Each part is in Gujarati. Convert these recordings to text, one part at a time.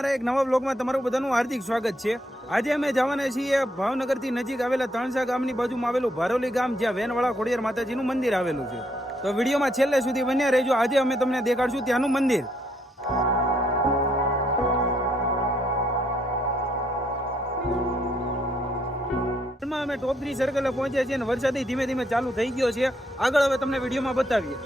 અમારા એક નવા બ્લોગમાં તમારું બધાનું હાર્દિક સ્વાગત છે। આજે અમે જવાના છીએ ભાવનગરથી નજીક આવેલા તણસા ગામની બાજુમાં આવેલું ભારોલી ગામ, જ્યાં વેનવાળા ખોડિયાર માતાજીનું મંદિર આવેલું છે। તો વિડીયોમાં છેલ્લે સુધી બન્યા રહેજો। આજે અમે તમને દેખાડશું ત્યાંનું મંદિર। અમે ટોપ 3 સર્કલે પહોંચ્યા છીએ અને વરસાદ ધીમે ધીમે ચાલુ થઈ ગયો છે। આગળ હવે તમને વિડીયોમાં બતાવીએ।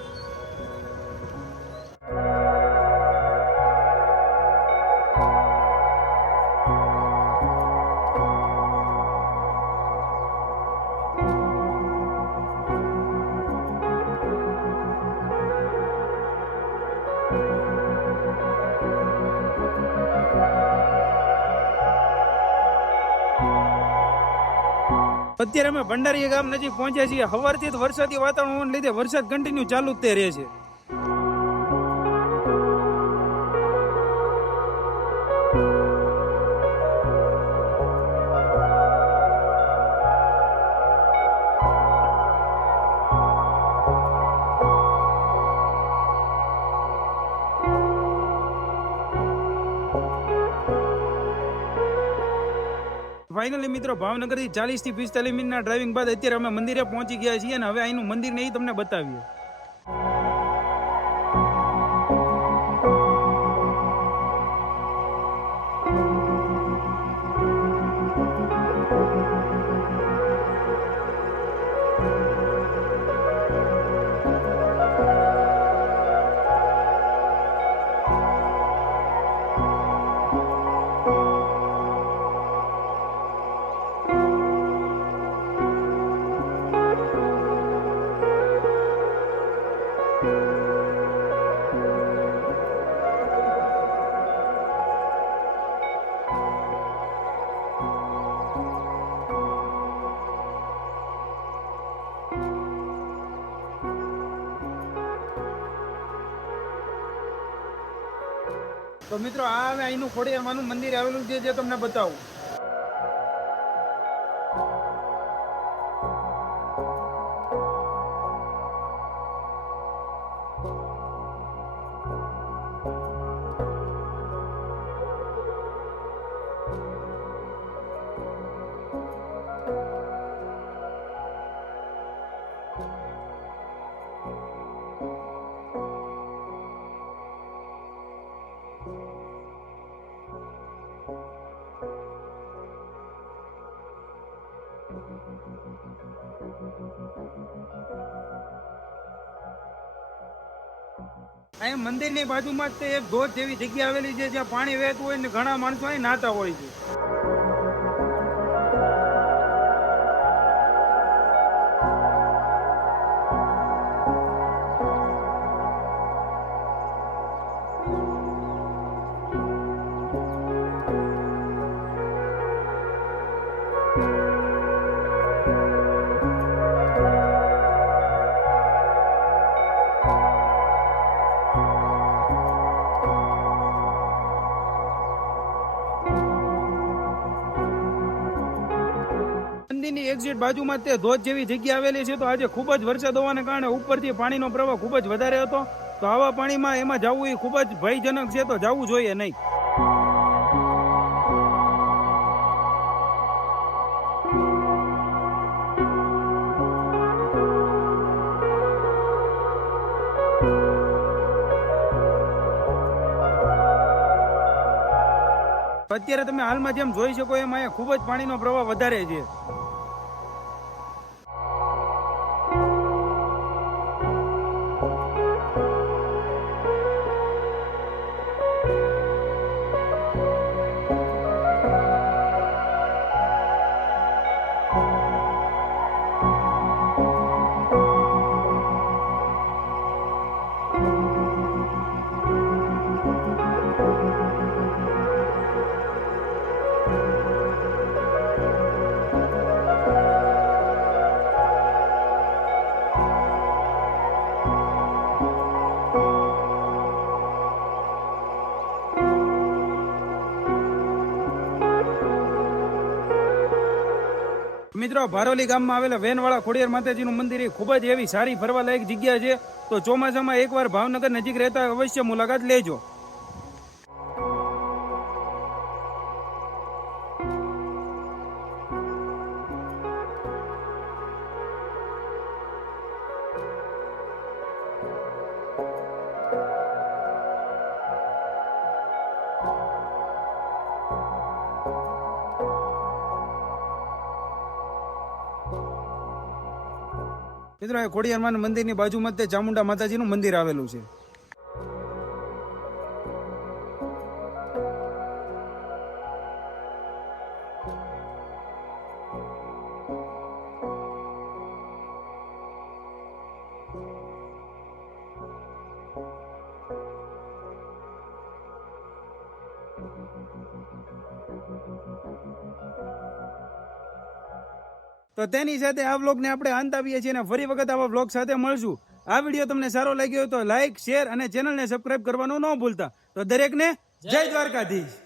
અત્યારે અમે ભંડારી ગામ નજીક પહોંચ્યા છીએ। સવારથી જ વરસાદી વાતાવરણ લીધે વરસાદ કન્ટિન્યુ ચાલુ જ તે રહે છે। ફાઇનલી મિત્રો, ભાવનગરથી 40 થી 45 મિનિટના ડ્રાઇવિંગ બાદ અત્યારે અમે મંદિરે પહોંચી ગયા છીએ અને હવે અહીંનું મંદિર ને તમને બતાવીએ। તો મિત્રો, આ હવે અહીંનું ખોડિયારમાંનું મંદિર આવેલું છે, જે તમને બતાવું। અહીં મંદિરની બાજુમાં જ એક ધોધ જેવી જગ્યા આવેલી છે, જ્યાં પાણી વહેતું હોય ને ઘણા માણસો અહીં નાહતા હોય છે। મંદિરની એક્ઝિટ બાજુમાં તે ધોધ જેવી જગ્યા આવેલી છે। તો આજે ખૂબ જ વરસાદ હોવાને કારણે ઉપરથી પાણીનો પ્રવાહ ખૂબ જ વધારે હતો। તો આવા પાણીમાં એમાં જવું એ ખૂબ જ ભયજનક છે, તો જવું જોઈએ નહીં। અત્યારે તમે હાલમાં જેમ જોઈ શકો એમ અહીંયા ખૂબ જ પાણીનો પ્રવાહ વધારે છે। મિત્રો ભારોલી ગામમાં આવેલા વેનવાળા ખોડિયાર માતાજીનું મંદિર એ ખૂબ જ એવી સારી ફરવા લાયક જગ્યા છે। તો ચોમાસામાં એકવાર ભાવનગર નજીક રહેતા અવશ્ય મુલાકાત લેજો। મિત્રો આ ખોડિયારમાં મંદિરની બાજુમાં તે ચામુંડા માતાજીનું મંદિર આવેલું છે. તો તેની સાથે આ વ્લોગને આપણે અંત આવીએ છીએ અને ફરી વખત આવા વ્લોગ સાથે મળશું. આ વિડીયો તમને સારો લાગ્યો હોય તો લાઈક, શેર અને ચેનલને સબસ્ક્રાઇબ કરવાનું ન ભૂલતા. તો દરેકને જય દ્વારકાધીશ.